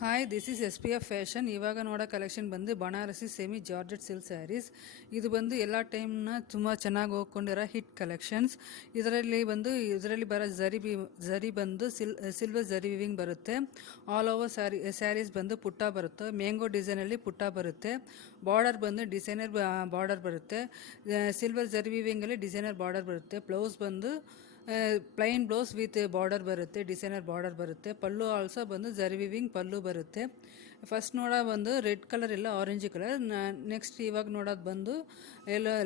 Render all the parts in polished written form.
Hi this is S P F fashion. ಇವಾಗ ನೋಡೋ collection ಬಂದು Banarasi semi georgette silk sarees. ಇದು ಬಂದು ಎಲ್ಲ ಟೈಮ್ನ ತುಂಬ ಚೆನ್ನಾಗಿ ಹೋಗ್ಕೊಂಡಿರೋ ಹಿಟ್ ಕಲೆಕ್ಷನ್ಸ್. ಇದರಲ್ಲಿ ಬರೋ ಜರಿ ಬಂದು ಸಿಲ್ವರ್ ಜರಿ ವಿವಿಂಗ್ ಬರುತ್ತೆ. ಆಲ್ ಓವರ್ ಸ್ಯಾರೀಸ್ ಬಂದು ಪುಟ್ಟ ಬರುತ್ತೆ. ಮ್ಯಾಂಗೋ ಡಿಸೈನಲ್ಲಿ ಪುಟ್ಟ ಬರುತ್ತೆ. ಬಾರ್ಡರ್ ಬಂದು ಡಿಸೈನರ್ ಬಾರ್ಡರ್ ಬರುತ್ತೆ. ಸಿಲ್ವರ್ ಜರಿ ವಿವಿಂಗಲ್ಲಿ ಡಿಸೈನರ್ ಬಾರ್ಡರ್ ಬರುತ್ತೆ. ಬ್ಲೌಸ್ ಬಂದು ಪ್ಲೈನ್ ಬ್ಲೌಸ್ ವಿತ್ ಬಾರ್ಡರ್ ಬರುತ್ತೆ, ಡಿಸೈನರ್ ಬಾರ್ಡರ್ ಬರುತ್ತೆ. ಪಲ್ಲು ಆಲ್ಸೋ ಬಂದು ಜರಿ ವಿವಿಂಗ್ ಪಲ್ಲು ಬರುತ್ತೆ. ಫಸ್ಟ್ ನೋಡೋದು ಬಂದು ರೆಡ್ ಕಲರ್ ಇಲ್ಲ ಆರೆಂಜ್ ಕಲರ್. ನೆಕ್ಸ್ಟ್ ಇವಾಗ ನೋಡೋದು ಬಂದು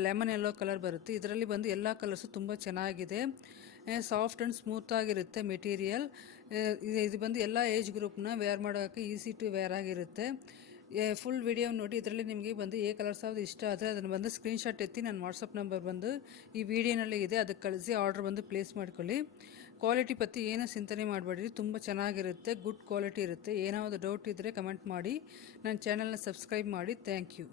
ಲೆಮನ್ ಯೆಲ್ಲೋ ಕಲರ್ ಬರುತ್ತೆ. ಇದರಲ್ಲಿ ಬಂದು ಎಲ್ಲ ಕಲರ್ಸು ತುಂಬ ಚೆನ್ನಾಗಿದೆ. ಸಾಫ್ಟ್ ಆ್ಯಂಡ್ ಸ್ಮೂತ್ ಆಗಿರುತ್ತೆ ಮೆಟೀರಿಯಲ್. ಇದು ಬಂದು ಎಲ್ಲ ಏಜ್ ಗ್ರೂಪ್ನ ವೇರ್ ಮಾಡೋಕ್ಕೆ ಈಸಿ ಟು ವೇರ್ ಆಗಿರುತ್ತೆ. ಫುಲ್ ವಿಡಿಯೋ ನೋಡಿ. ಇದರಲ್ಲಿ ನಿಮಗೆ ಬಂದು ಕಲರ್ಸ್ ಯಾವುದು ಇಷ್ಟ ಆದರೆ ಅದನ್ನು ಬಂದು ಸ್ಕ್ರೀನ್ಶಾಟ್ ಎತ್ತಿ ನನ್ನ ವಾಟ್ಸಪ್ ನಂಬರ್ ಬಂದು ಈ ವಿಡಿಯೋನಲ್ಲಿ ಇದೆ, ಅದಕ್ಕೆ ಕಳಿಸಿ ಆರ್ಡರ್ ಬಂದು ಪ್ಲೇಸ್ ಮಾಡ್ಕೊಳ್ಳಿ. ಕ್ವಾಲಿಟಿ ಪற்றி ಏನೂ ಚಿಂತನೆ ಮಾಡಬೇಡಿ, ತುಂಬ ಚೆನ್ನಾಗಿರುತ್ತೆ, ಗುಡ್ ಕ್ವಾಲಿಟಿ ಇರುತ್ತೆ. ಏನಾದರೂ ಡೌಟ್ ಇದ್ದರೆ ಕಮೆಂಟ್ ಮಾಡಿ, ನನ್ನ ಚಾನಲ್ನ ಸಬ್ಸ್ಕ್ರೈಬ್ ಮಾಡಿ. Thank you.